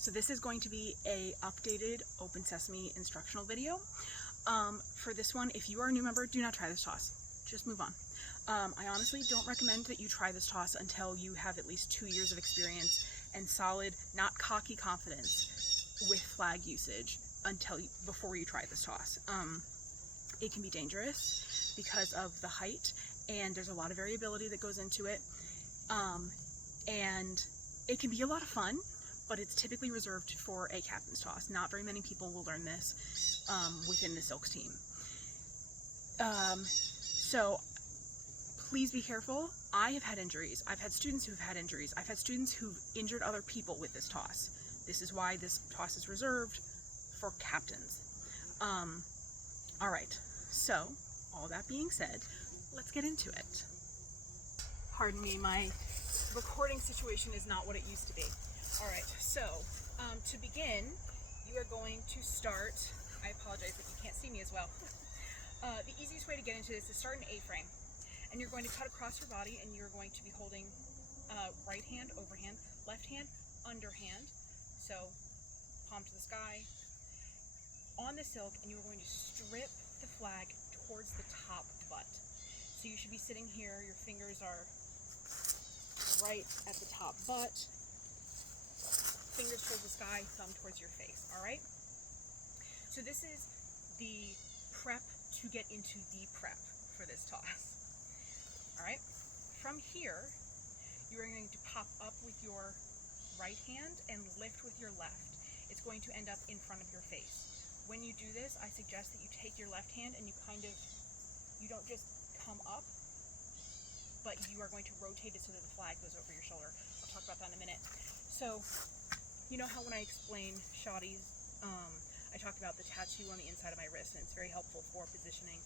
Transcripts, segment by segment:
So this is going to be a updated Open Sesame instructional video. For this one, if you are a new member, do not try this toss. Just move on. I honestly don't recommend that you try this toss until you have at least 2 years of experience and solid, not cocky confidence with flag usage before you try this toss. It can be dangerous because of the height, and there's a lot of variability that goes into it. And it can be a lot of fun, but it's typically reserved for a captain's toss. Not very many people will learn this within the Silks team. So please be careful. I have had injuries. I've had students who've had injuries. I've had students who've injured other people with this toss. This is why this toss is reserved for captains. All right, so all that being said, let's get into it. Pardon me, my recording situation is not what it used to be. All right, so to begin, you are going to start, I apologize if you can't see me as well. The easiest way to get into this is start an A-frame, and you're going to cut across your body, and you're going to be holding right hand, overhand, left hand, underhand, so palm to the sky, on the silk, and you're going to strip the flag towards the top butt. So you should be sitting here, your fingers are right at the top butt, fingers towards the sky, thumb towards your face, all right? So this is the prep to get into the prep for this toss, all right? From here, you are going to pop up with your right hand and lift with your left. It's going to end up in front of your face. When you do this, I suggest that you take your left hand and you don't just come up, but you are going to rotate it so that the flag goes over your shoulder. I'll talk about that in a minute. So, you know how when I explain shotties, I talked about the tattoo on the inside of my wrist, and it's very helpful for positioning.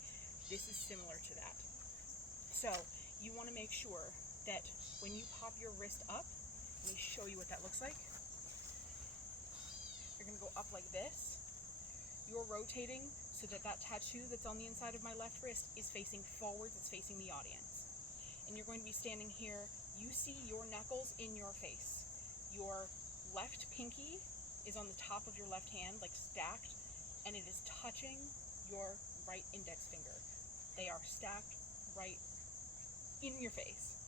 This is similar to that. So, you want to make sure that when you pop your wrist up, let me show you what that looks like. You're going to go up like this. You're rotating so that that tattoo that's on the inside of my left wrist is facing forward, it's facing the audience. And you're going to be standing here. You see your knuckles in your face. Your left pinky is on the top of your left hand, like stacked, and it is touching your right index finger. They are stacked right in your face.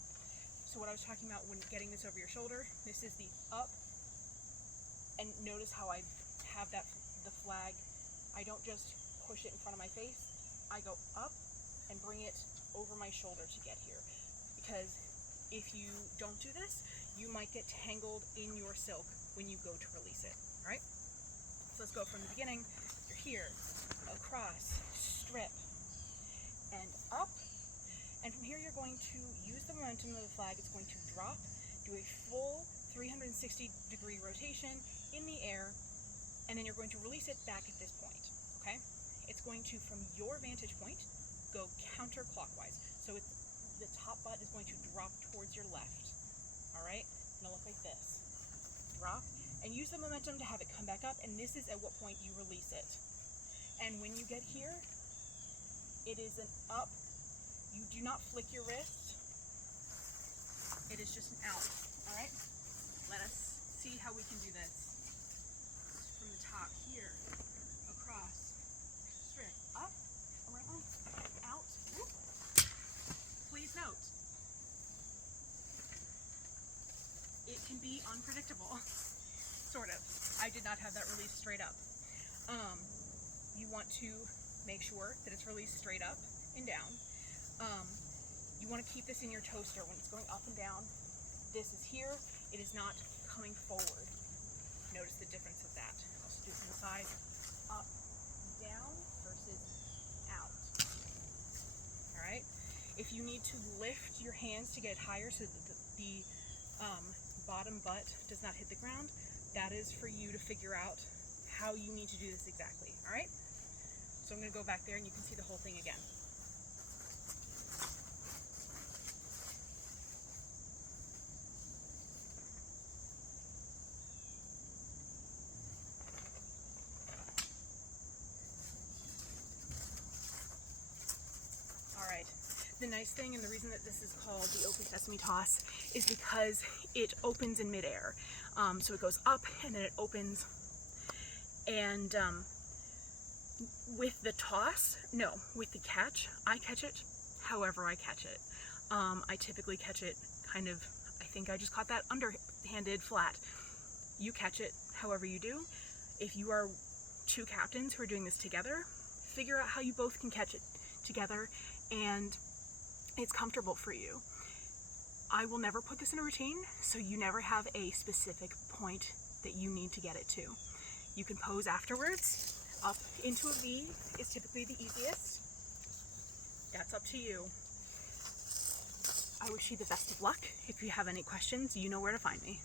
So what I was talking about when getting this over your shoulder, this is the up, and notice how I have the flag. I don't just push it in front of my face. I go up and bring it over my shoulder to get here. Because if you don't do this, you might get tangled in your silk when you go to release it, all right? So let's go from the beginning. You're here, across, strip, and up. And from here, you're going to use the momentum of the flag. It's going to drop, do a full 360-degree rotation in the air, and then you're going to release it back at this point, okay? It's going to, from your vantage point, go counterclockwise. So the top butt is going to drop towards your left, all right? It's gonna look like this. Drop, and use the momentum to have it come back up, and this is at what point you release it. And when you get here, it is an up. You do not flick your wrist. It is just an out, all right? Let us see how we can do this. From the top here, across, strip, up, around, out, whoop. Please note, it can be unpredictable, sort of. I did not have that released straight up. You want to make sure that it's released straight up and down. You want to keep this in your toaster when it's going up and down. This is here, it is not coming forward. Notice the difference of that. Also do from the side, up, down versus out. All right. If you need to lift your hands to get higher so that the bottom butt does not hit the ground, that is for you to figure out how you need to do this exactly. All right. So I'm going to go back there and you can see the whole thing again. The nice thing, and the reason that this is called the open sesame toss is because it opens in midair. So it goes up and then it opens, and with the toss, no, with the catch, I catch it however I catch it. I typically catch it kind of, I think I just caught that underhanded flat. You catch it however you do. If you are two captains who are doing this together, figure out how you both can catch it together and it's comfortable for you. I will never put this in a routine, so you never have a specific point that you need to get it to. You can pose afterwards. Up into a V is typically the easiest. That's up to you. I wish you the best of luck. If you have any questions, you know where to find me.